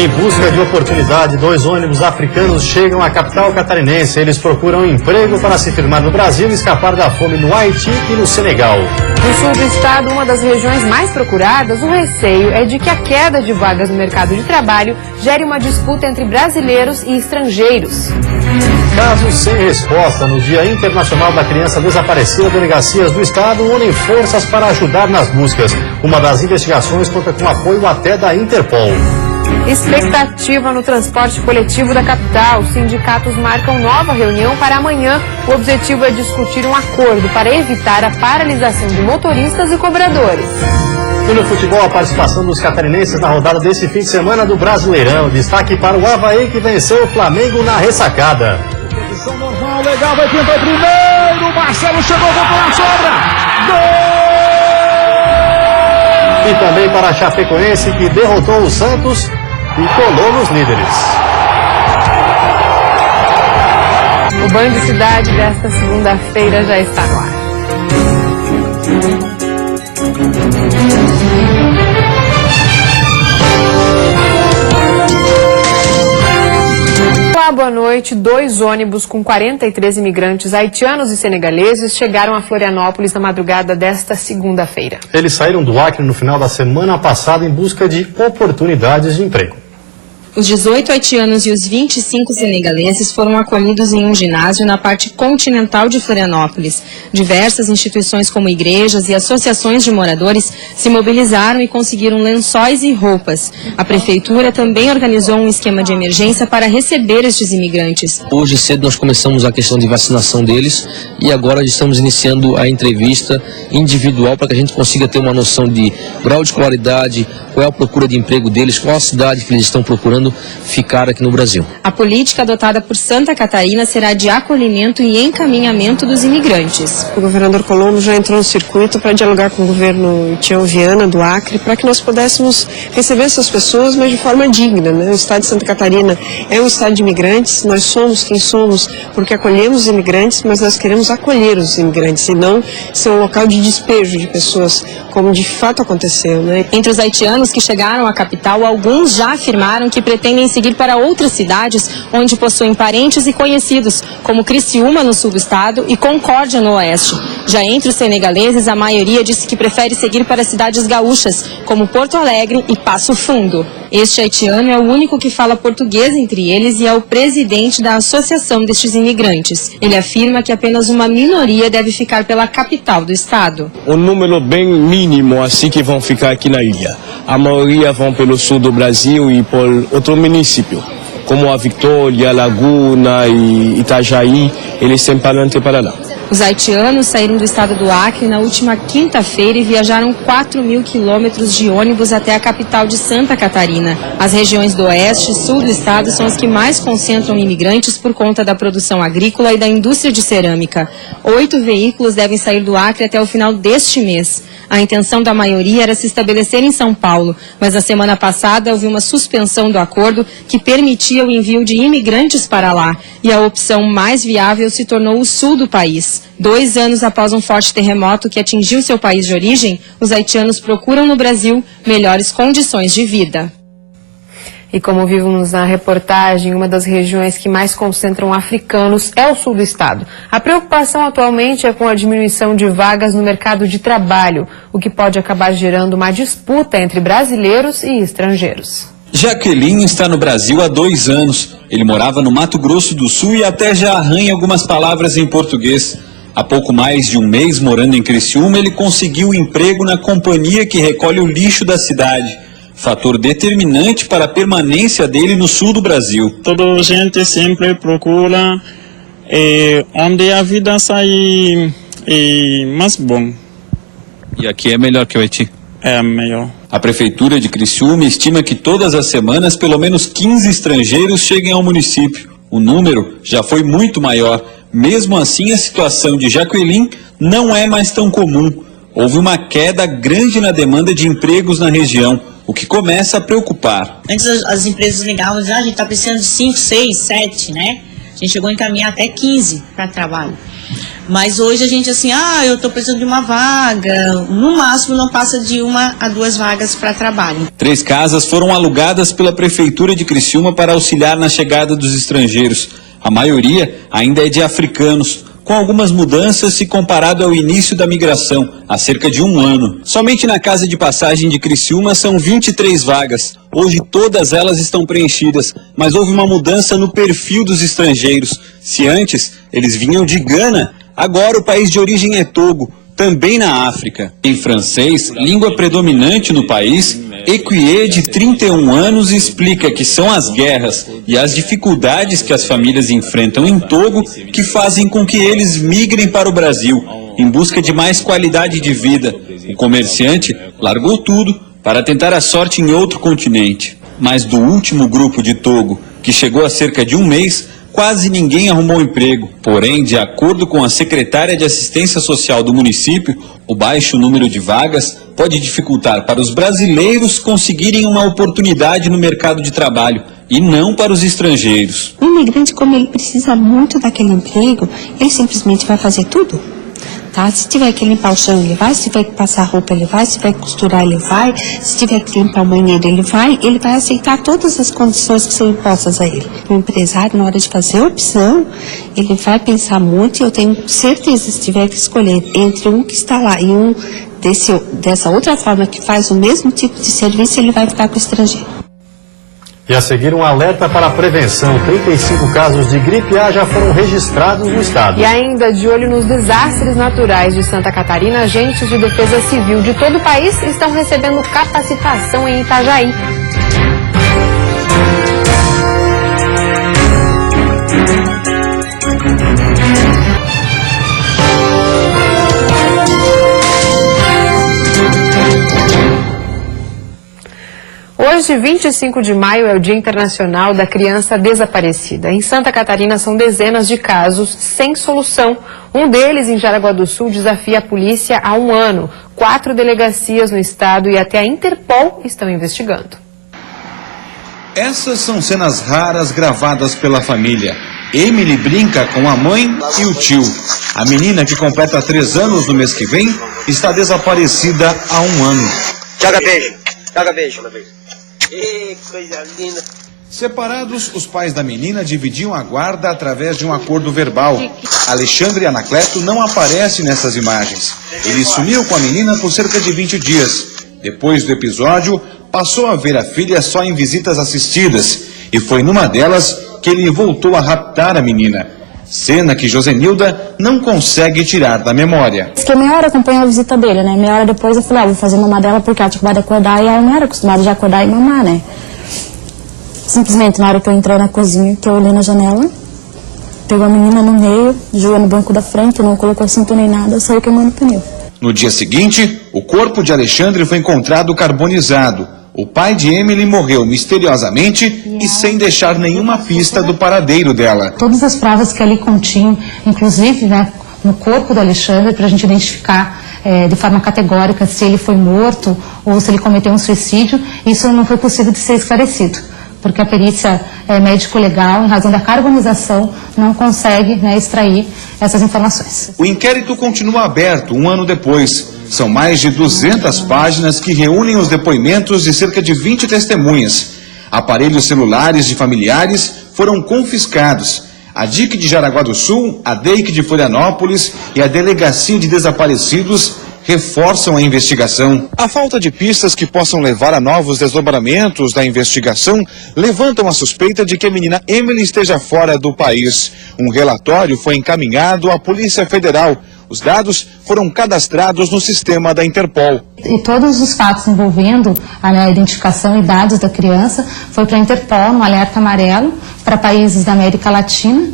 Em busca de oportunidade, 2 ônibus africanos chegam à capital catarinense. Eles procuram emprego para se firmar no Brasil e escapar da fome no Haiti e no Senegal. No sul do estado, uma das regiões mais procuradas, o receio é de que a queda de vagas no mercado de trabalho gere uma disputa entre brasileiros e estrangeiros. Casos sem resposta. No Dia Internacional da Criança Desaparecida, delegacias do estado unem forças para ajudar nas buscas. Uma das investigações conta com apoio até da Interpol. Expectativa no transporte coletivo da capital. Os sindicatos marcam nova reunião para amanhã. O objetivo é discutir um acordo para evitar a paralisação de motoristas e cobradores. E no futebol, a participação dos catarinenses na rodada desse fim de semana do Brasileirão. Destaque para o Avaí, que venceu o Flamengo na ressacada. Posição normal, legal, vai tentar primeiro. Marcelo chegou, voltou na sobra. Gol! E também para a Chapecoense, que derrotou o Santos e colou nos líderes. O Banho de Cidade desta segunda-feira já está no ar. Olá, boa noite. 2 ônibus com 43 imigrantes haitianos e senegaleses chegaram a Florianópolis na madrugada desta segunda-feira. Eles saíram do Acre no final da semana passada em busca de oportunidades de emprego. Os 18 haitianos e os 25 senegaleses foram acolhidos em um ginásio na parte continental de Florianópolis. Diversas instituições como igrejas e associações de moradores se mobilizaram e conseguiram lençóis e roupas. A prefeitura também organizou um esquema de emergência para receber estes imigrantes. Hoje cedo nós começamos a questão de vacinação deles e agora estamos iniciando a entrevista individual para que a gente consiga ter uma noção de grau de escolaridade, qual é a procura de emprego deles, qual a cidade que eles estão procurando ficar aqui no Brasil. A política adotada por Santa Catarina será de acolhimento e encaminhamento dos imigrantes. O governador Colombo já entrou no circuito para dialogar com o governo Tião Viana do Acre para que nós pudéssemos receber essas pessoas, mas de forma digna, né? O estado de Santa Catarina é um estado de imigrantes, nós somos quem somos porque acolhemos os imigrantes, mas nós queremos acolher os imigrantes e não ser um local de despejo de pessoas, como de fato aconteceu, né? Entre os haitianos que chegaram à capital, alguns já afirmaram que pretendem seguir para outras cidades onde possuem parentes e conhecidos, como Criciúma, no sul do estado, e Concórdia, no oeste. Já entre os senegaleses, a maioria disse que prefere seguir para cidades gaúchas, como Porto Alegre e Passo Fundo. Este haitiano é o único que fala português entre eles e é o presidente da associação destes imigrantes. Ele afirma que apenas uma minoria deve ficar pela capital do estado. Um número bem mínimo assim que vão ficar aqui na ilha. A maioria vão pelo sul do Brasil e por outro município, como a Vitória, Laguna e Itajaí, eles têm parente para lá. Os haitianos saíram do estado do Acre na última quinta-feira e viajaram 4.000 quilômetros de ônibus até a capital de Santa Catarina. As regiões do oeste e sul do estado são as que mais concentram imigrantes por conta da produção agrícola e da indústria de cerâmica. 8 veículos devem sair do Acre até o final deste mês. A intenção da maioria era se estabelecer em São Paulo, mas na semana passada houve uma suspensão do acordo que permitia o envio de imigrantes para lá. E a opção mais viável se tornou o sul do país. 2 anos após um forte terremoto que atingiu seu país de origem, os haitianos procuram no Brasil melhores condições de vida. E como vimos na reportagem, uma das regiões que mais concentram africanos é o sul do estado. A preocupação atualmente é com a diminuição de vagas no mercado de trabalho, o que pode acabar gerando uma disputa entre brasileiros e estrangeiros. Jaqueline está no Brasil há 2 anos. Ele morava no Mato Grosso do Sul e até já arranha algumas palavras em português. Há pouco mais de um mês morando em Criciúma, ele conseguiu emprego na companhia que recolhe o lixo da cidade. Fator determinante para a permanência dele no sul do Brasil. Toda a gente sempre procura onde a vida sai mais bom. E aqui é melhor que o Haiti? É melhor. A Prefeitura de Criciúma estima que todas as semanas pelo menos 15 estrangeiros cheguem ao município. O número já foi muito maior. Mesmo assim, a situação de Jaqueline não é mais tão comum. Houve uma queda grande na demanda de empregos na região, o que começa a preocupar. Antes as empresas ligavam e diziam, a gente está precisando de 5, 6, 7, né? A gente chegou a encaminhar até 15 para trabalho. Mas hoje a gente assim, eu estou precisando de uma vaga, no máximo não passa de 1 a 2 vagas para trabalho. 3 casas foram alugadas pela Prefeitura de Criciúma para auxiliar na chegada dos estrangeiros. A maioria ainda é de africanos, com algumas mudanças se comparado ao início da migração, há cerca de 1 ano. Somente na casa de passagem de Criciúma são 23 vagas. Hoje todas elas estão preenchidas, mas houve uma mudança no perfil dos estrangeiros. Se antes eles vinham de Gana, agora o país de origem é Togo, também na África. Em francês, língua predominante no país, Equier, de 31 anos, explica que são as guerras e as dificuldades que as famílias enfrentam em Togo que fazem com que eles migrem para o Brasil, em busca de mais qualidade de vida. O comerciante largou tudo para tentar a sorte em outro continente. Mas do último grupo de Togo, que chegou há cerca de 1 mês, quase ninguém arrumou emprego. Porém, de acordo com a secretária de Assistência Social do município, o baixo número de vagas pode dificultar para os brasileiros conseguirem uma oportunidade no mercado de trabalho e não para os estrangeiros. O imigrante, como ele precisa muito daquele emprego, ele simplesmente vai fazer tudo. Tá? Se tiver que limpar o chão, ele vai. Se tiver que passar roupa, ele vai. Se tiver que costurar, ele vai. Se tiver que limpar o banheiro, ele vai aceitar todas as condições que são impostas a ele. O empresário, na hora de fazer a opção, ele vai pensar muito, e eu tenho certeza, se tiver que escolher entre um que está lá e um dessa outra forma que faz o mesmo tipo de serviço, ele vai ficar com o estrangeiro. E a seguir, um alerta para a prevenção. 35 casos de gripe A já foram registrados no estado. E ainda de olho nos desastres naturais de Santa Catarina, agentes de defesa civil de todo o país estão recebendo capacitação em Itajaí. Hoje, 25 de maio, é o Dia Internacional da Criança Desaparecida. Em Santa Catarina, são dezenas de casos sem solução. Um deles, em Jaraguá do Sul, desafia a polícia há 1 ano. 4 delegacias no estado e até a Interpol estão investigando. Essas são cenas raras gravadas pela família. Emily brinca com a mãe e o tio. A menina, que completa 3 anos no mês que vem, está desaparecida há 1 ano. Joga beijo. Joga beijo. Que coisa linda. Separados, os pais da menina dividiam a guarda através de um acordo verbal. Alexandre Anacleto não aparece nessas imagens. Ele sumiu com a menina por cerca de 20 dias. Depois do episódio, passou a ver a filha só em visitas assistidas. E foi numa delas que ele voltou a raptar a menina. Cena que Josenilda não consegue tirar da memória. Fiquei meia hora acompanhando a visita dele, né? Meia hora depois eu falei, vou fazer mamar dela porque ela tinha acabado de acordar e ela não era acostumada já a acordar e mamar, né? Simplesmente na hora que eu entrei na cozinha, que eu olhei na janela, pegou a menina no meio, jogou no banco da frente, não colocou cinto nem nada, saiu queimando o pneu. No dia seguinte, o corpo de Alexandre foi encontrado carbonizado. O pai de Emily morreu misteriosamente e sem deixar nenhuma pista do paradeiro dela. Todas as provas que ali continham, inclusive, né, no corpo do Alexandre, para a gente identificar de forma categórica se ele foi morto ou se ele cometeu um suicídio, isso não foi possível de ser esclarecido, porque a perícia médico-legal, em razão da carbonização, não consegue, né, extrair essas informações. O inquérito continua aberto 1 ano depois. São mais de 200 páginas que reúnem os depoimentos de cerca de 20 testemunhas. Aparelhos celulares de familiares foram confiscados. A DIC de Jaraguá do Sul, a DEIC de Florianópolis e a Delegacia de Desaparecidos reforçam a investigação. A falta de pistas que possam levar a novos desdobramentos da investigação levantam a suspeita de que a menina Emily esteja fora do país. Um relatório foi encaminhado à Polícia Federal. Os dados foram cadastrados no sistema da Interpol. E todos os fatos envolvendo a identificação e dados da criança foi para a Interpol, no alerta amarelo, para países da América Latina,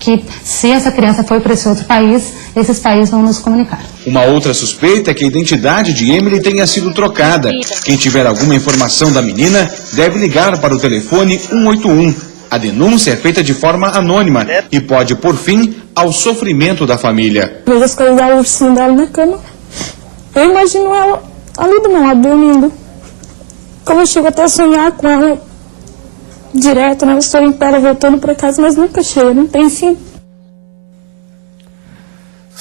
que se essa criança foi para esse outro país, esses países vão nos comunicar. Uma outra suspeita é que a identidade de Emily tenha sido trocada. Quem tiver alguma informação da menina deve ligar para o telefone 181. A denúncia é feita de forma anônima e pode pôr fim ao sofrimento da família. Vejo as coisas da ursinha dela na cama. Eu imagino ela ali do meu lado dormindo. Como eu chego até a sonhar com ela direto, né? Eu estou em pé voltando para casa, mas nunca chego, não tem fim.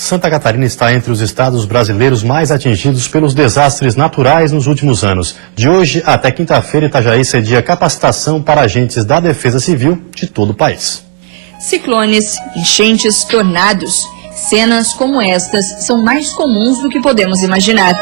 Santa Catarina está entre os estados brasileiros mais atingidos pelos desastres naturais nos últimos anos. De hoje até quinta-feira, Itajaí cedia capacitação para agentes da Defesa Civil de todo o país. Ciclones, enchentes, tornados. Cenas como estas são mais comuns do que podemos imaginar.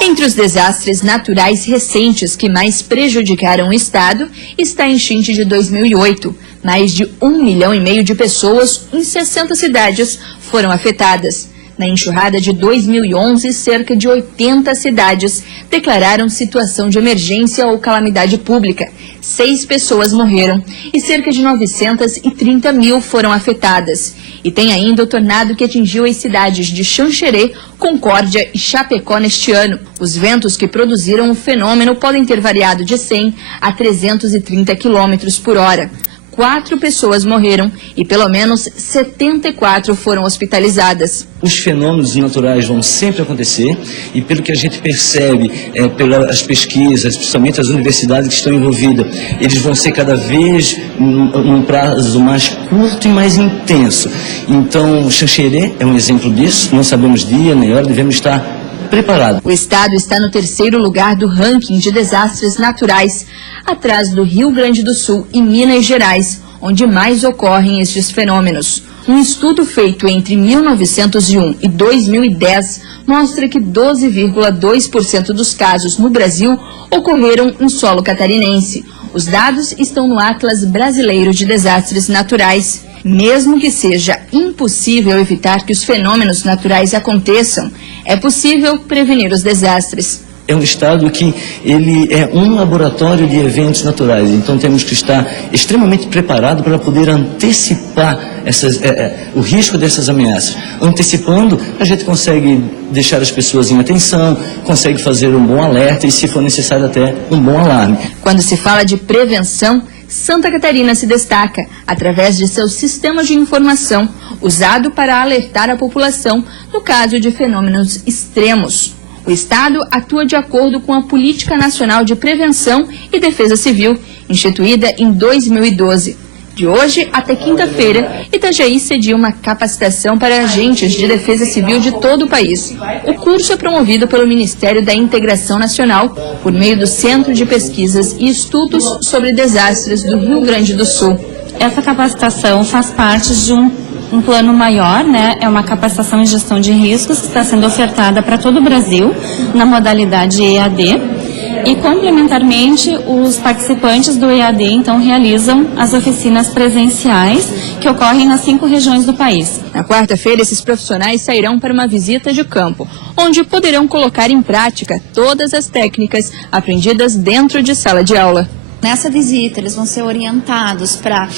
Entre os desastres naturais recentes que mais prejudicaram o estado está a enchente de 2008. Mais de 1,5 milhão de pessoas em 60 cidades foram afetadas. Na enxurrada de 2011, cerca de 80 cidades declararam situação de emergência ou calamidade pública. 6 pessoas morreram e cerca de 930 mil foram afetadas. E tem ainda o tornado que atingiu as cidades de Xanxerê, Concórdia e Chapecó neste ano. Os ventos que produziram o fenômeno podem ter variado de 100 a 330 km por hora. 4 pessoas morreram e pelo menos 74 foram hospitalizadas. Os fenômenos naturais vão sempre acontecer e pelo que a gente percebe, pelas pesquisas, principalmente as universidades que estão envolvidas, eles vão ser cada vez num prazo mais curto e mais intenso. Então, Xanxerê é um exemplo disso, não sabemos dia nem hora, devemos estar preparados. O estado está no 3º lugar do ranking de desastres naturais, atrás do Rio Grande do Sul e Minas Gerais, onde mais ocorrem estes fenômenos. Um estudo feito entre 1901 e 2010 mostra que 12,2% dos casos no Brasil ocorreram em solo catarinense. Os dados estão no Atlas Brasileiro de Desastres Naturais. Mesmo que seja impossível evitar que os fenômenos naturais aconteçam, é possível prevenir os desastres. É um estado que ele é um laboratório de eventos naturais, então temos que estar extremamente preparados para poder antecipar o risco dessas ameaças. Antecipando, a gente consegue deixar as pessoas em atenção, consegue fazer um bom alerta e, se for necessário, até um bom alarme. Quando se fala de prevenção, Santa Catarina se destaca através de seu sistema de informação, usado para alertar a população no caso de fenômenos extremos. O Estado atua de acordo com a Política Nacional de Prevenção e Defesa Civil, instituída em 2012. De hoje até quinta-feira, Itajaí cedia uma capacitação para agentes de defesa civil de todo o país. O curso é promovido pelo Ministério da Integração Nacional por meio do Centro de Pesquisas e Estudos sobre Desastres do Rio Grande do Sul. Essa capacitação faz parte de um plano maior, né? É uma capacitação em gestão de riscos que está sendo ofertada para todo o Brasil, na modalidade EAD. E, complementarmente, os participantes do EAD, então, realizam as oficinas presenciais que ocorrem nas 5 regiões do país. Na quarta-feira, esses profissionais sairão para uma visita de campo, onde poderão colocar em prática todas as técnicas aprendidas dentro de sala de aula. Nessa visita, eles vão ser orientados para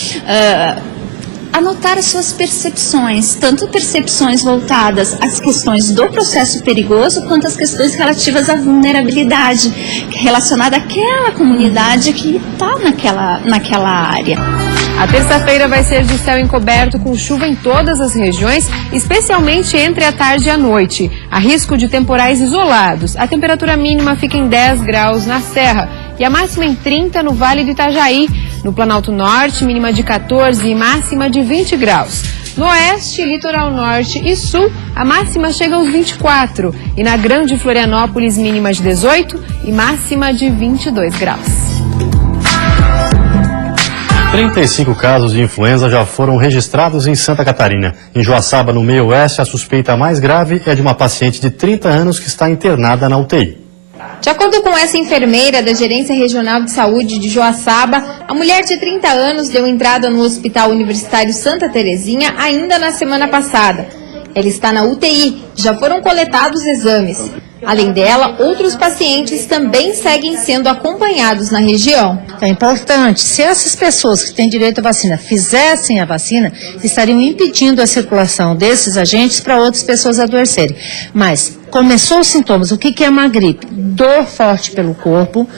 anotar as suas percepções, tanto percepções voltadas às questões do processo perigoso, quanto às questões relativas à vulnerabilidade, relacionada àquela comunidade que está naquela área. A terça-feira vai ser de céu encoberto com chuva em todas as regiões, especialmente entre a tarde e a noite. Há risco de temporais isolados. A temperatura mínima fica em 10 graus na Serra e a máxima em 30 no Vale do Itajaí. No Planalto Norte, mínima de 14 e máxima de 20 graus. No Oeste, Litoral Norte e Sul, a máxima chega aos 24. E na Grande Florianópolis, mínima de 18 e máxima de 22 graus. 35 casos de influenza já foram registrados em Santa Catarina. Em Joaçaba, no meio oeste, a suspeita mais grave é de uma paciente de 30 anos que está internada na UTI. De acordo com essa enfermeira da Gerência Regional de Saúde de Joaçaba, a mulher de 30 anos deu entrada no Hospital Universitário Santa Terezinha ainda na semana passada. Ela está na UTI, já foram coletados exames. Além dela, outros pacientes também seguem sendo acompanhados na região. É importante, se essas pessoas que têm direito à vacina fizessem a vacina, estariam impedindo a circulação desses agentes para outras pessoas adoecerem. Mas começou os sintomas, o que é uma gripe? Dor forte pelo corpo,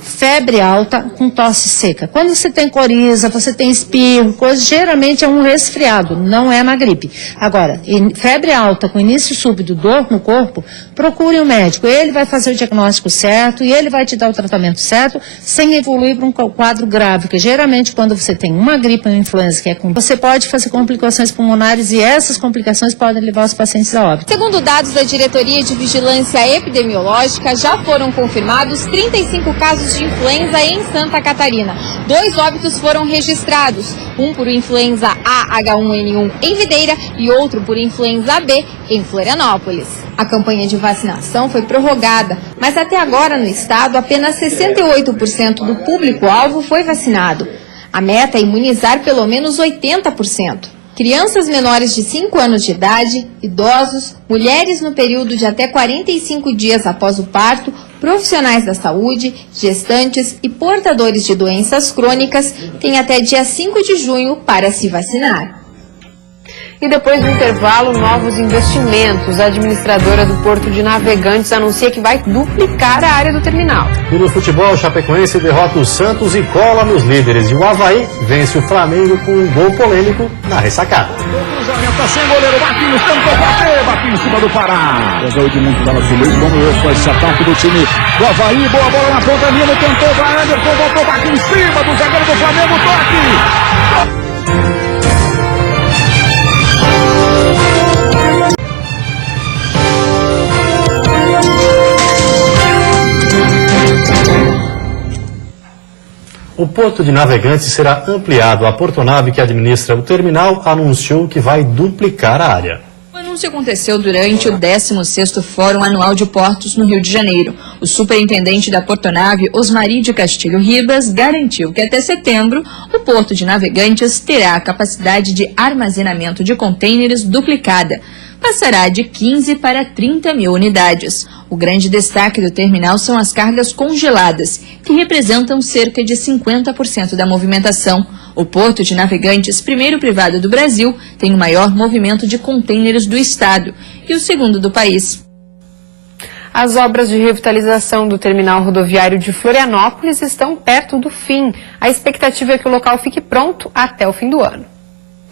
febre alta com tosse seca. Quando você tem coriza, você tem espirro, coisa, geralmente é um resfriado, não é uma gripe. Agora, febre alta com início súbito, dor no corpo, procure um médico. Ele vai fazer o diagnóstico certo e ele vai te dar o tratamento certo, sem evoluir para um quadro grave, porque geralmente quando você tem uma gripe ou uma influenza, você pode fazer complicações pulmonares e essas complicações podem levar os pacientes a óbito. Segundo dados da Diretoria de Vigilância Epidemiológica, já foram confirmados 35 casos de influenza em Santa Catarina. 2 óbitos foram registrados, um por influenza A/H1N1 em Videira e outro por influenza B em Florianópolis. A campanha de vacinação foi prorrogada, mas até agora no estado apenas 68% do público-alvo foi vacinado. A meta é imunizar pelo menos 80%. Crianças menores de 5 anos de idade, idosos, mulheres no período de até 45 dias após o parto, profissionais da saúde, gestantes e portadores de doenças crônicas têm até dia 5 de junho para se vacinar. E depois do intervalo, novos investimentos. A administradora do Porto de Navegantes anuncia que vai duplicar a área do terminal. E no futebol, o Chapecoense derrota o Santos e cola nos líderes. E o Avaí vence o Flamengo com um gol polêmico na ressacada. Tá sem goleiro, Marquinhos tentou bater, bateu em cima do Pará. Pegou o Edmundo da nossa luz, vamos ver com esse ataque do time do Avaí. Boa bola na ponta, Nino tentou, vai Anderson, voltou, bateu em cima do zagueiro do Flamengo, toque. O Porto de Navegantes será ampliado. A portonave que administra o terminal anunciou que vai duplicar a área. O anúncio aconteceu durante o 16º Fórum Anual de Portos no Rio de Janeiro. O superintendente da portonave, Osmari de Castilho Ribas, garantiu que até setembro o Porto de Navegantes terá a capacidade de armazenamento de contêineres duplicada. Passará de 15 para 30 mil unidades. O grande destaque do terminal são as cargas congeladas, que representam cerca de 50% da movimentação. O Porto de Navegantes, primeiro privado do Brasil, tem o maior movimento de contêineres do estado e o segundo do país. As obras de revitalização do terminal rodoviário de Florianópolis estão perto do fim. A expectativa é que o local fique pronto até o fim do ano.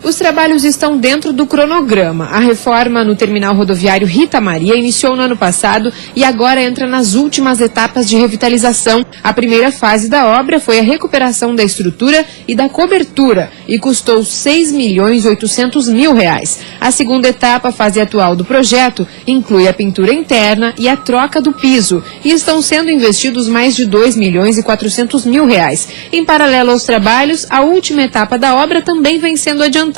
Os trabalhos estão dentro do cronograma. A reforma no terminal rodoviário Rita Maria iniciou no ano passado e agora entra nas últimas etapas de revitalização. A primeira fase da obra foi a recuperação da estrutura e da cobertura e custou R$ 6.800.000. A segunda etapa, a fase atual do projeto, inclui a pintura interna e a troca do piso e estão sendo investidos mais de R$ 2.400.000. Em paralelo aos trabalhos, a última etapa da obra também vem sendo adiantada.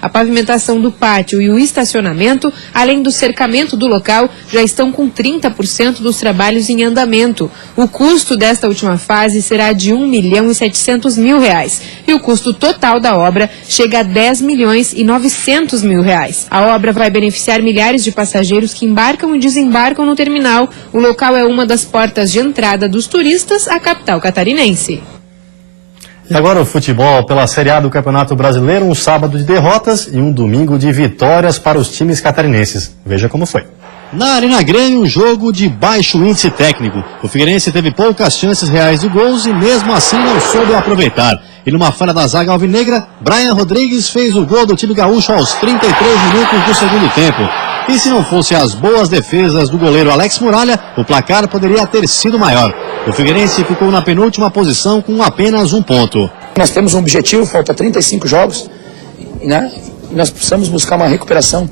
A pavimentação do pátio e o estacionamento, além do cercamento do local, já estão com 30% dos trabalhos em andamento. O custo desta última fase será de R$ 1.700.000 e o custo total da obra chega a R$ 10.900.000. A obra vai beneficiar milhares de passageiros que embarcam e desembarcam no terminal. O local é uma das portas de entrada dos turistas à capital catarinense. E agora o futebol pela Série A do Campeonato Brasileiro, um sábado de derrotas e um domingo de vitórias para os times catarinenses. Veja como foi. Na Arena Grêmio, um jogo de baixo índice técnico. O Figueirense teve poucas chances reais de gols e mesmo assim não soube aproveitar. E numa falha da zaga alvinegra, Brian Rodrigues fez o gol do time gaúcho aos 33 minutos do segundo tempo. E se não fossem as boas defesas do goleiro Alex Muralha, o placar poderia ter sido maior. O Figueirense ficou na penúltima posição com apenas um ponto. Nós temos um objetivo, falta 35 jogos, né? E nós precisamos buscar uma recuperação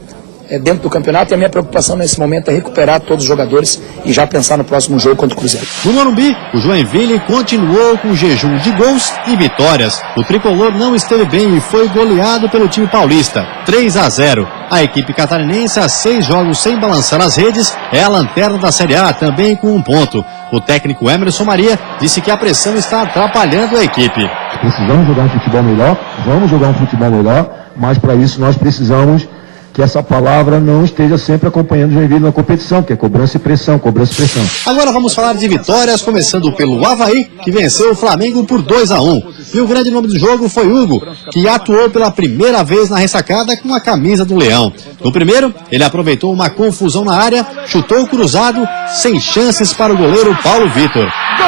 dentro do campeonato e a minha preocupação nesse momento é recuperar todos os jogadores e já pensar no próximo jogo contra o Cruzeiro. No Morumbi, o Joinville continuou com jejum de gols e vitórias. O tricolor não esteve bem e foi goleado pelo time paulista, 3-0. A equipe catarinense, a 6 jogos sem balançar as redes, é a lanterna da Série A, também com 1 ponto. O técnico Emerson Maria disse que a pressão está atrapalhando a equipe. Precisamos jogar um futebol melhor, vamos jogar um futebol melhor, mas para isso nós precisamos que essa palavra não esteja sempre acompanhando o Joinville na competição, que é cobrança e pressão, cobrança e pressão. Agora vamos falar de vitórias, começando pelo Avaí, que venceu o Flamengo por 2-1. E o grande nome do jogo foi Hugo, que atuou pela primeira vez na ressacada com a camisa do Leão. No primeiro, ele aproveitou uma confusão na área, chutou cruzado, sem chances para o goleiro Paulo Vitor. Gol!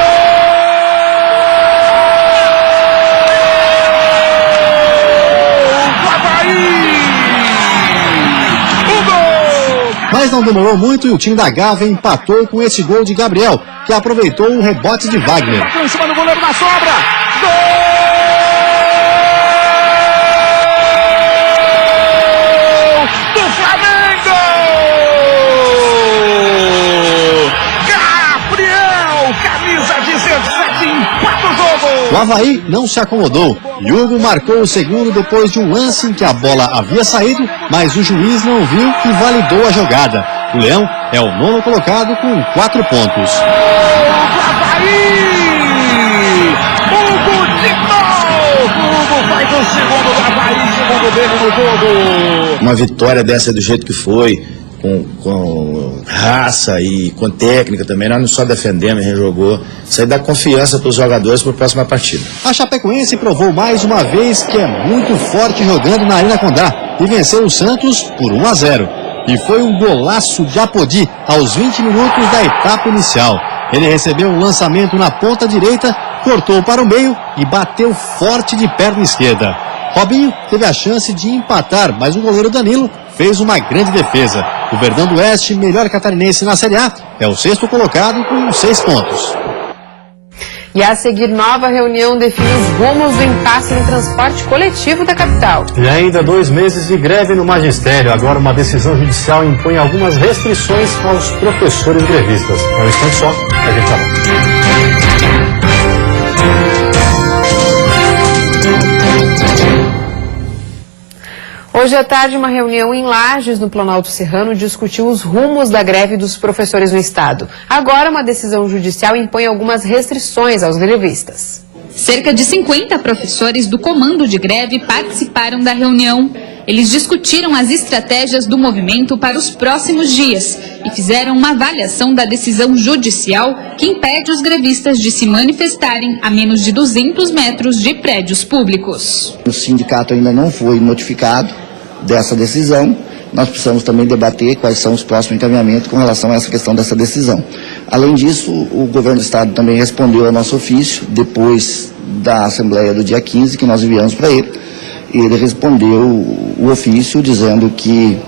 Mas não demorou muito e o time da Gávea empatou com esse gol de Gabriel, que aproveitou o rebote de Wagner. Em cima do goleiro da sobra. Gol do Flamengo! Gabriel, camisa 17, empata o jogo. O Avaí não se acomodou. Hugo marcou o segundo depois de um lance em que a bola havia saído, mas o juiz não viu e validou a jogada. O Leão é o 9º colocado com 4 pontos. Hugo de novo! Hugo faz o segundo do Avaí, segundo dele no jogo. Uma vitória dessa do jeito que foi, com raça e com técnica também, nós não só defendemos, a gente jogou. Isso aí dá confiança para os jogadores para a próxima partida. A Chapecoense provou mais uma vez que é muito forte jogando na Arena Condá e venceu o Santos por 1-0. E foi um golaço de Apodi aos 20 minutos da etapa inicial. Ele recebeu um lançamento na ponta direita, cortou para o meio e bateu forte de perna esquerda. Robinho teve a chance de empatar, mas o goleiro Danilo fez uma grande defesa. O Verdão do Oeste, melhor catarinense na Série A, é o 6º colocado com 6 pontos. E a seguir, nova reunião define os rumos do impasse no transporte coletivo da capital. E ainda 2 meses de greve no magistério. Agora uma decisão judicial impõe algumas restrições aos professores grevistas. É um instante só, a gente já volta. Hoje à tarde, uma reunião em Lages, no Planalto Serrano, discutiu os rumos da greve dos professores no estado. Agora, uma decisão judicial impõe algumas restrições aos grevistas. Cerca de 50 professores do comando de greve participaram da reunião. Eles discutiram as estratégias do movimento para os próximos dias e fizeram uma avaliação da decisão judicial que impede os grevistas de se manifestarem a menos de 200 metros de prédios públicos. O sindicato ainda não foi notificado dessa decisão. Nós precisamos também debater quais são os próximos encaminhamentos com relação a essa questão dessa decisão. Além disso, o governo do estado também respondeu ao nosso ofício, depois da Assembleia do dia 15, que nós enviamos para ele. Ele respondeu o ofício dizendo que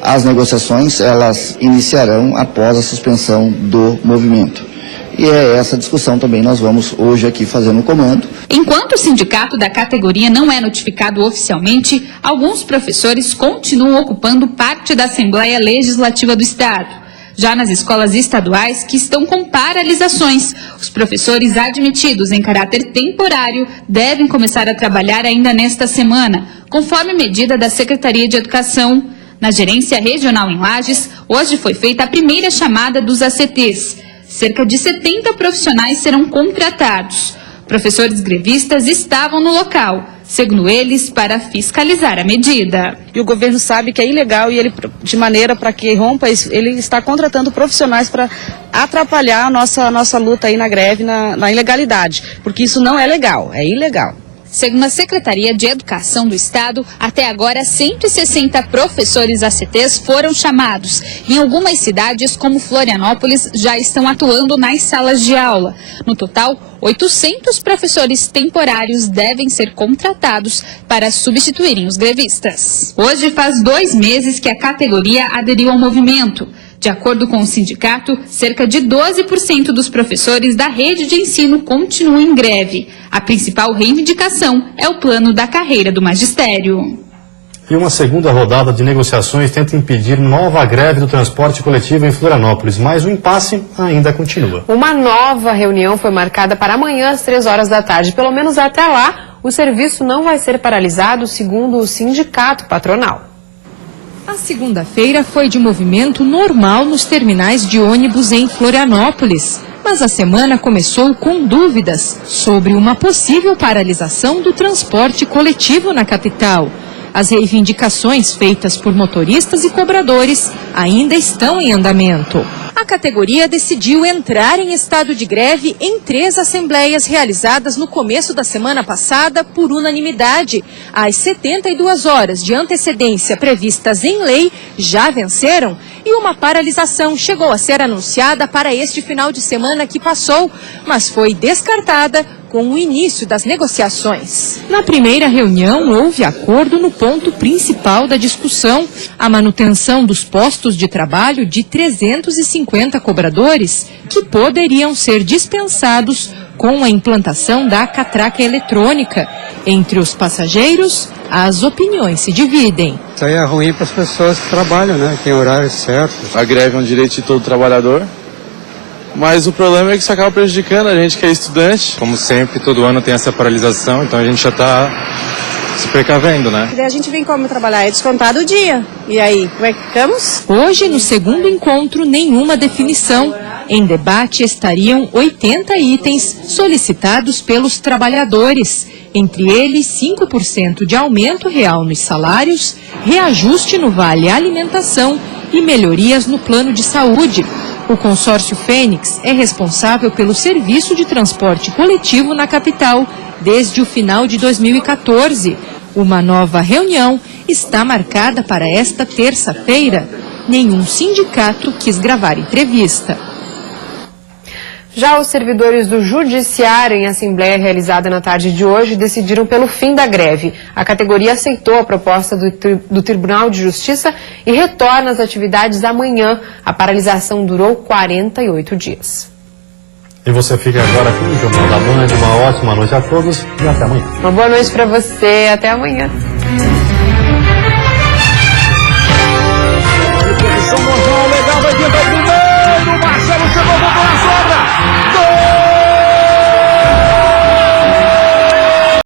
as negociações elas iniciarão após a suspensão do movimento. E é essa discussão também nós vamos hoje aqui fazer no comando. Enquanto o sindicato da categoria não é notificado oficialmente, alguns professores continuam ocupando parte da Assembleia Legislativa do Estado. Já nas escolas estaduais, que estão com paralisações, os professores admitidos em caráter temporário devem começar a trabalhar ainda nesta semana, conforme medida da Secretaria de Educação. Na gerência regional em Lages, hoje foi feita a primeira chamada dos ACTs. Cerca de 70 profissionais serão contratados. Professores grevistas estavam no local, segundo eles, para fiscalizar a medida. E o governo sabe que é ilegal e ele, de maneira para que rompa isso, ele está contratando profissionais para atrapalhar a nossa luta aí na greve, na ilegalidade, porque isso não é legal, é ilegal. Segundo a Secretaria de Educação do Estado, até agora 160 professores ACTs foram chamados. Em algumas cidades, como Florianópolis, já estão atuando nas salas de aula. No total, 800 professores temporários devem ser contratados para substituírem os grevistas. Hoje faz 2 meses que a categoria aderiu ao movimento. De acordo com o sindicato, cerca de 12% dos professores da rede de ensino continuam em greve. A principal reivindicação é o plano da carreira do magistério. E uma segunda rodada de negociações tenta impedir nova greve do transporte coletivo em Florianópolis, mas o impasse ainda continua. Uma nova reunião foi marcada para amanhã às 3 horas da tarde. Pelo menos até lá, o serviço não vai ser paralisado, segundo o sindicato patronal. A segunda-feira foi de movimento normal nos terminais de ônibus em Florianópolis. Mas a semana começou com dúvidas sobre uma possível paralisação do transporte coletivo na capital. As reivindicações feitas por motoristas e cobradores ainda estão em andamento. A categoria decidiu entrar em estado de greve em 3 assembleias realizadas no começo da semana passada por unanimidade. As 72 horas de antecedência previstas em lei já venceram e uma paralisação chegou a ser anunciada para este final de semana que passou, mas foi descartada com o início das negociações. Na primeira reunião, houve acordo no ponto principal da discussão, a manutenção dos postos de trabalho de 350 cobradores, que poderiam ser dispensados com a implantação da catraca eletrônica. Entre os passageiros, as opiniões se dividem. Isso aí é ruim para as pessoas que trabalham, né? Tem horário certo. A greve é um direito de todo trabalhador. Mas o problema é que isso acaba prejudicando a gente que é estudante. Como sempre, todo ano tem essa paralisação, então a gente já está se precavendo, né? A gente vem como trabalhar, é descontado o dia. E aí, como é que ficamos? Hoje, no segundo encontro, nenhuma definição. Em debate estariam 80 itens solicitados pelos trabalhadores. Entre eles, 5% de aumento real nos salários, reajuste no Vale Alimentação e melhorias no plano de saúde. O consórcio Fênix é responsável pelo serviço de transporte coletivo na capital desde o final de 2014. Uma nova reunião está marcada para esta terça-feira. Nenhum sindicato quis gravar entrevista. Já os servidores do Judiciário, em assembleia realizada na tarde de hoje, decidiram pelo fim da greve. A categoria aceitou a proposta do Tribunal de Justiça e retorna às atividades amanhã. A paralisação durou 48 dias. E você fica agora com o Jornal da Band. Uma ótima noite a todos e até amanhã. Uma boa noite para você. Até amanhã.